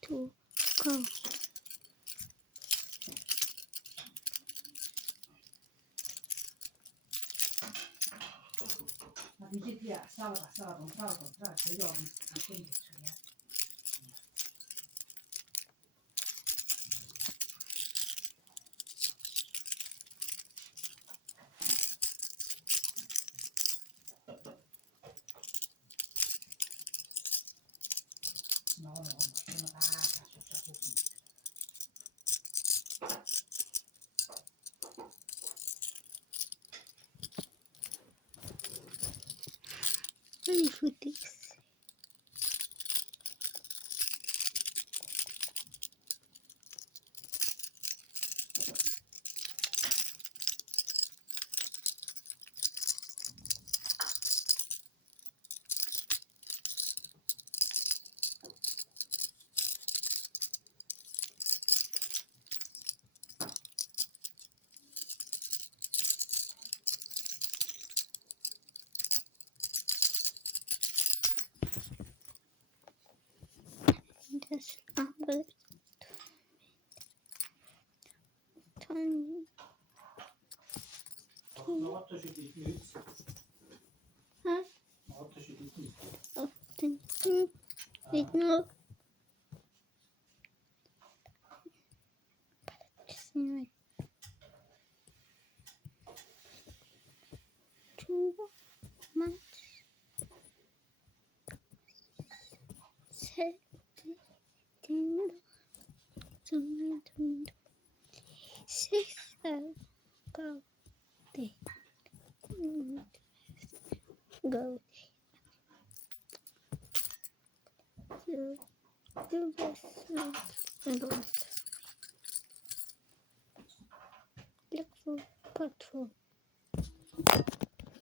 Two, go. 이제 싸워가 동사가 되게 안 되는 게 중요해. Ready for this. This number 20. Huh? No. Just 2 months. 6 go there. Go. So do this and look for part 4.